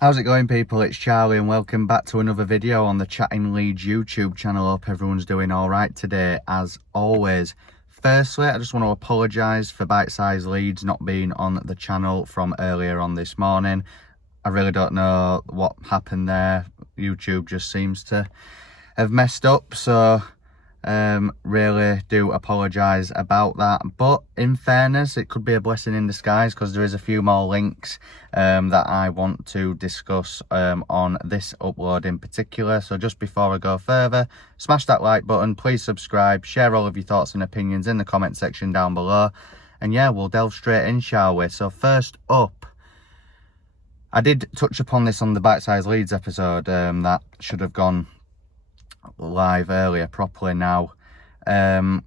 How's it going, people? It's Charlie and welcome back to another video on the Chatting Leeds YouTube channel. Hope everyone's doing all right today, as always. Firstly, I just want to apologise for Bite Size Leeds not being on the channel from earlier on this morning. I really don't know what happened there. YouTube just seems to have messed up, so really do apologise about that. But in fairness, it could be a blessing in disguise because there is a few more links that I want to discuss on this upload in particular. So just before I go further, smash that like button, please subscribe, share all of your thoughts and opinions in the comment section down below, and yeah, we'll delve straight in, shall we? So first up, I did touch upon this on the Bite Size Leeds episode that should have gone live earlier properly now. CODY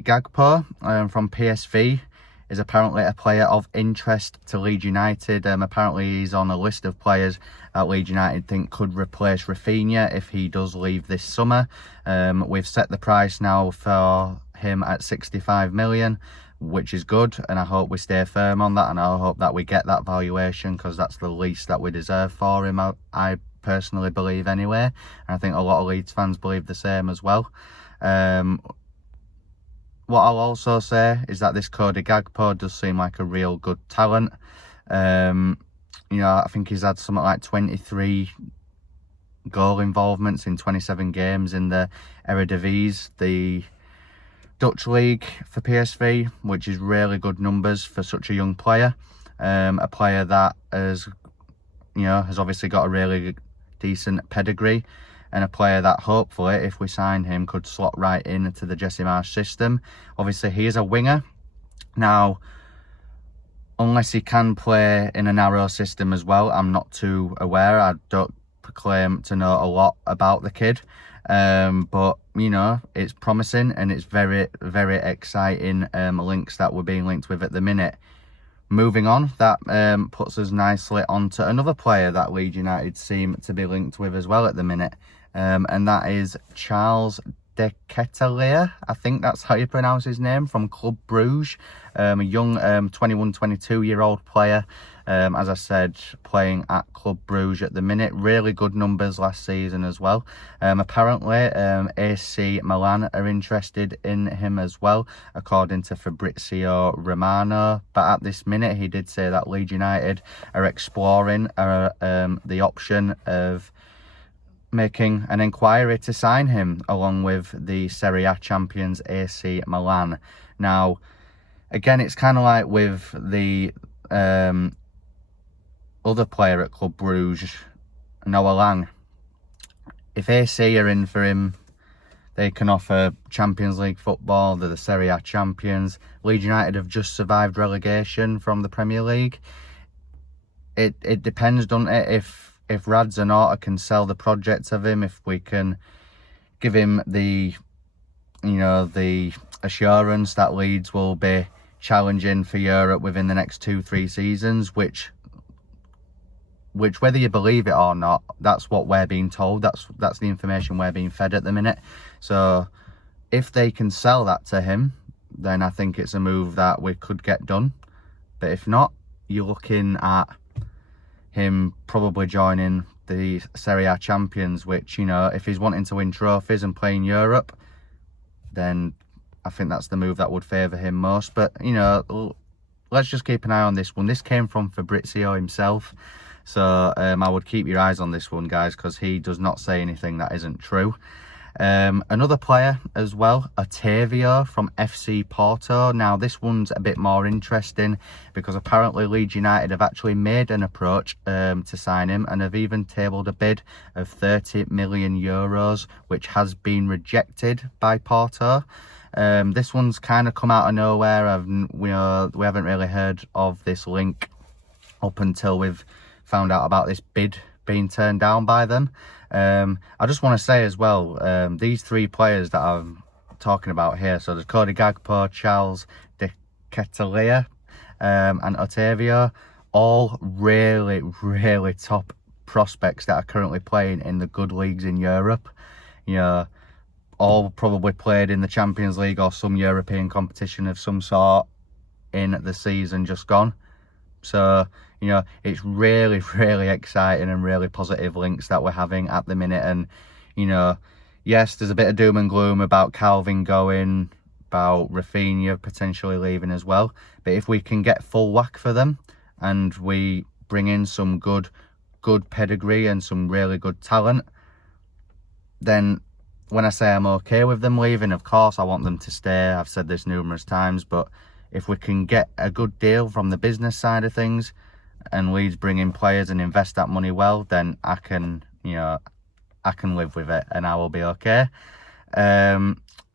GANGPAR from PSV is apparently a player of interest to Leeds United. Apparently he's on a list of players that Leeds United think could replace Rafinha if he does leave this summer. We've set the price now for him at 65 million, which is good, and I hope we stay firm on that, and I hope that we get that valuation because that's the least that we deserve for him. I personally believe anyway, and I think a lot of Leeds fans believe the same as well. What I'll also say is that this CODY GANGPAR does seem like a real good talent. I think he's had something like 23 goal involvements in 27 games in the Eredivisie, the Dutch league for PSV, which is really good numbers for such a young player. A player that has obviously got a really decent pedigree, and a player that hopefully, if we sign him, could slot right into the Jesse Marsch system. Obviously, he is a winger. Now, unless he can play in a narrow system as well, I'm not too aware. I don't proclaim to know a lot about the kid. But, it's promising, and it's very, very exciting links that we're being linked with at the minute. Moving on, that puts us nicely onto another player that Leeds United seem to be linked with as well at the minute, and that is Charles de CATALiere. I think that's how you pronounce his name, from Club Bruges. A young 22-year-old player, as I said, playing at Club Bruges at the minute. Really good numbers last season as well. Apparently, AC Milan are interested in him as well, according to Fabrizio Romano. But at this minute, he did say that Leeds United are exploring the option of making an inquiry to sign him, along with the Serie A champions AC Milan. Now, again, it's kind of like with the other player at Club Bruges, Noah Lang. If AC are in for him, they can offer Champions League football. They're the Serie A champions. Leeds United have just survived relegation from the Premier League. It depends, doesn't it, if Rads and Orta can sell the project of him, if we can give him the assurance that Leeds will be challenging for Europe within the next 2-3 seasons, which whether you believe it or not, that's what we're being told. That's the information we're being fed at the minute. So if they can sell that to him, then I think it's a move that we could get done. But if not, you're looking at him probably joining the Serie A champions, which, if he's wanting to win trophies and play in Europe, then I think that's the move that would favour him most. But, let's just keep an eye on this one. This came from Fabrizio himself. So I would keep your eyes on this one, guys, because he does not say anything that isn't true. Another player as well, Otavio from FC Porto. Now, this one's a bit more interesting because apparently Leeds United have actually made an approach to sign him, and have even tabled a bid of 30 million euros, which has been rejected by Porto. This one's kind of come out of nowhere. We haven't really heard of this link up until we've found out about this bid being turned down by them. I just want to say as well, these three players that I'm talking about here, so there's CODY GANGPAR, Charles de CATALiere, and Otavio, all really, really top prospects that are currently playing in the good leagues in Europe. All probably played in the Champions League or some European competition of some sort in the season just gone. So, you know, it's really, really exciting and really positive links that we're having at the minute. And, you know, yes, there's a bit of doom and gloom about Calvin going, about Rafinha potentially leaving as well. But if we can get full whack for them and we bring in some good pedigree and some really good talent, then when I say I'm okay with them leaving, of course I want them to stay. I've said this numerous times, but if we can get a good deal from the business side of things and Leeds bring in players and invest that money well, then I can, you know, I can live with it and I will be okay.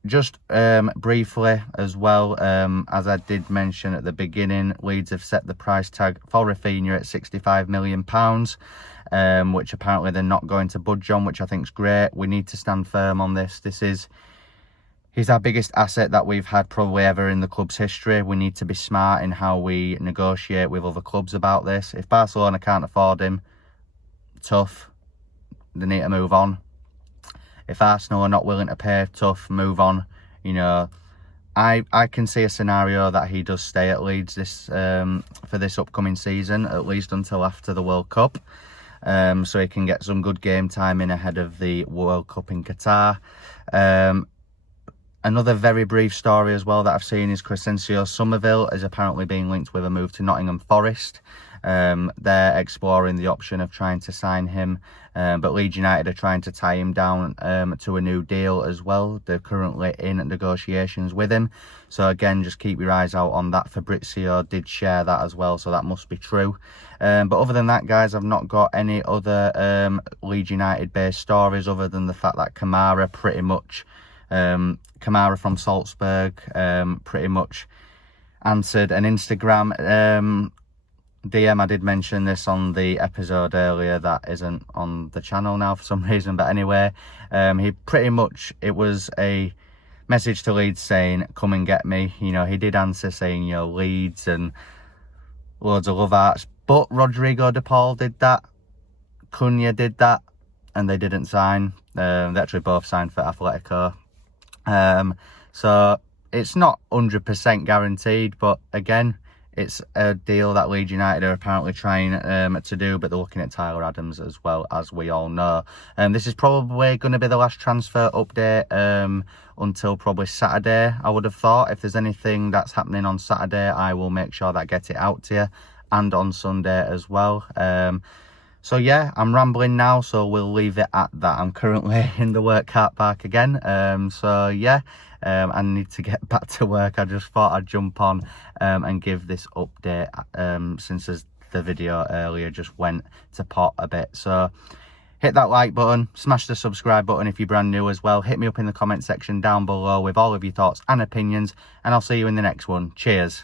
Just briefly as well, as I did mention at the beginning, Leeds have set the price tag for Rafinha at £65 million, which apparently they're not going to budge on, which I think is great. We need to stand firm on this. He's our biggest asset that we've had probably ever in the club's history. We need to be smart in how we negotiate with other clubs about this. If Barcelona can't afford him, tough, they need to move on. If Arsenal are not willing to pay, tough, move on. You know, I can see a scenario that he does stay at Leeds for this upcoming season, at least until after the World Cup. So he can get some good game time in ahead of the World Cup in Qatar. Another very brief story as well that I've seen is Crescencio Somerville is apparently being linked with a move to Nottingham Forest. They're exploring the option of trying to sign him, but Leeds United are trying to tie him down to a new deal as well. They're currently in negotiations with him. So again, just keep your eyes out on that. Fabrizio did share that as well, so that must be true. But other than that, guys, I've not got any other Leeds United based stories other than the fact that Kamara pretty much... Kamara from Salzburg pretty much answered an Instagram DM. I did mention this on the episode earlier that isn't on the channel now for some reason, but anyway, he pretty much, it was a message to Leeds saying, come and get me. You know, he did answer saying, you know, Leeds and loads of love hearts, but Rodrigo de Paul did that, Cunha did that, and they didn't sign. They actually both signed for Atletico. So it's not 100% guaranteed, but again, it's a deal that Leeds United are apparently trying to do, but they're looking at Tyler Adams as well, as we all know. This is probably going to be the last transfer update until probably Saturday, I would have thought. If there's anything that's happening on Saturday, I will make sure that I get it out to you, and on Sunday as well. So yeah, I'm rambling now, so we'll leave it at that. I'm currently in the work car park again. So yeah, I need to get back to work. I just thought I'd jump on and give this update since the video earlier just went to pot a bit. So hit that like button, smash the subscribe button if you're brand new as well. Hit me up in the comment section down below with all of your thoughts and opinions, and I'll see you in the next one. Cheers.